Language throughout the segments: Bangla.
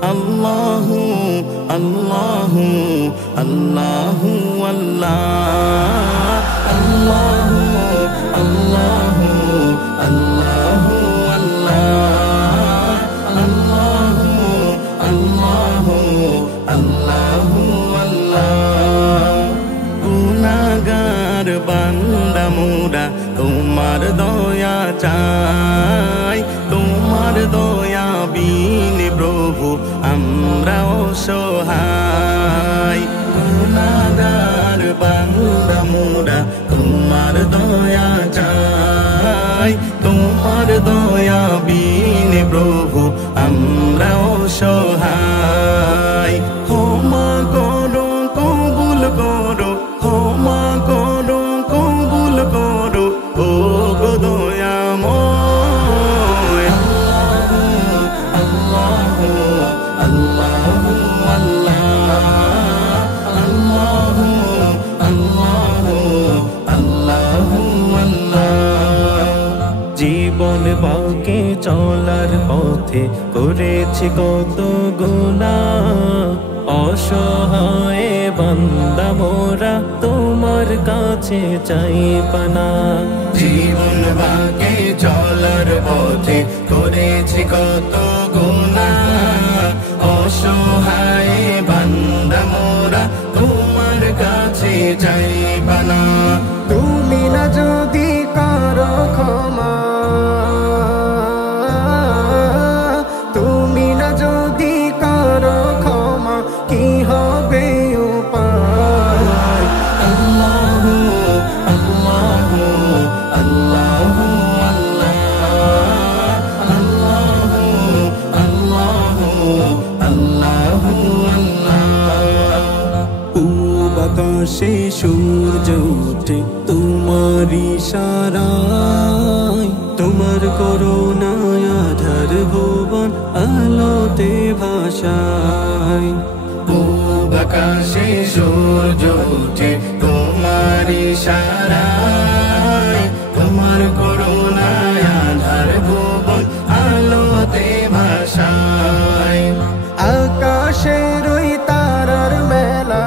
Allahu Allahu Allahu Allah Allahu Allahu Allahu Allah Allahu Allahu Allahu Allah গুনাহগার বান্দা মোরা তোমার দয়া চাই তোমার দয়া বিনে প্রভু আমরা অসহায় গুনাহগার বান্দা মোরা তোমার দয়া চাই তোমার দয়া বিনে প্রভু আমরা অসহায় ক্ষমা করো কবুল করো ক্ষমা করো কবুল করো ও গো দয়াময় আল্লাহু আল্লাহু আল্লাহু আল্লাহু আল্লাহু আল্লাহ জীবন বাঁকে চলার পথে করেছি কত গুনাহ অসহায় বান্দা মোরা তোমার কাছে চাই পানা জীবন বাঁকে চলার পথে করেছি কত গুনাহ অসহায় বান্দা মোরা তোমার কাছে চাই পানা তুমি না যদি করো ক্ষমা তুমি না যদি করো ক্ষমা কি হবে উপায় আল্লাহু আল্লাহু আল্লাহু আল্লাহু আল্লাহু আল্লাহু আল্লাহ আকাশে সূর্য ওঠে তোমার ইশারায় তোমার করুণায় আধার ভুবন আলোতে ভাসায় আকাশে সূর্য ওঠে তোমার ইশারায় তোমার করুণায় আধার ভুবন আলোতে ভাসায় আকাশের ওই তারার মেলা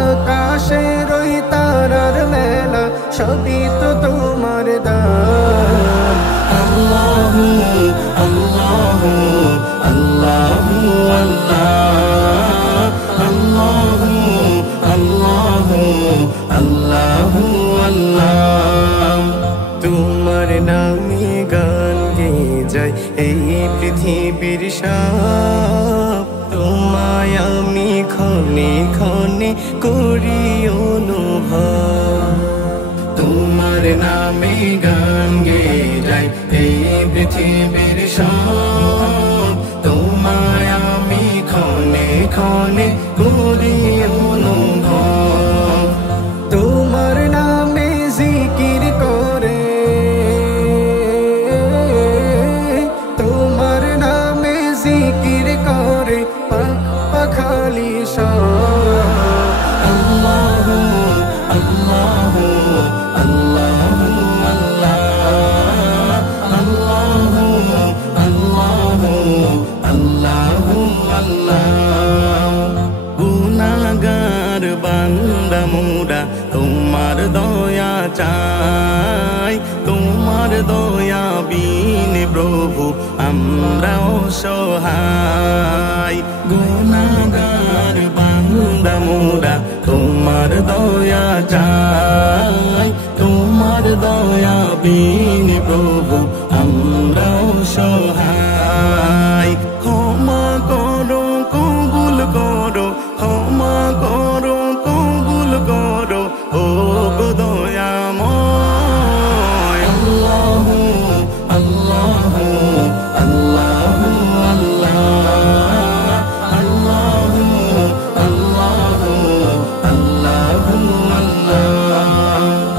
আকাশের ওই তারার মেলা সবই তো তোমার দান আল্লাহু আল্লাহু আল্লাহু আল্লাহু আল্লাহু আল্লাহু আল্লাহ তোমার নামে গান গেয়ে যায় এই পৃথিবীর সব তোমায় আমি ক্ষণে ক্ষণে করি অনুভব তোমার নামে গান গেয়ে যায় এই পৃথিবীর সব তোমায় আমি ক্ষণে ক্ষণে করি অনুভব তোমার নামে জিকির করে তোমার নামে জিকির করে পাখালি আল্লাহু আল্লাহু আল্লাহু আল্লাহু আল্লাহু আল্লাহু আল্লাহ গুনাহগার বান্দা মোরা তোমার দয়া চাই তোমার দয়া বিনে প্রভু আমরা অসহায় গুনাহগার বান্দা মোরা তোমার দয়া চাই তোমার দয়া বিনে প্রভু আমরা অসহায় ক্ষমা করো কবুল করো ক্ষমা করো কবুল করো ও গো দয়াময় আল্লাহু আল্লাহু আল্লাহু আল্লাহু আল্লাহু আল্লাহু আল্লাহ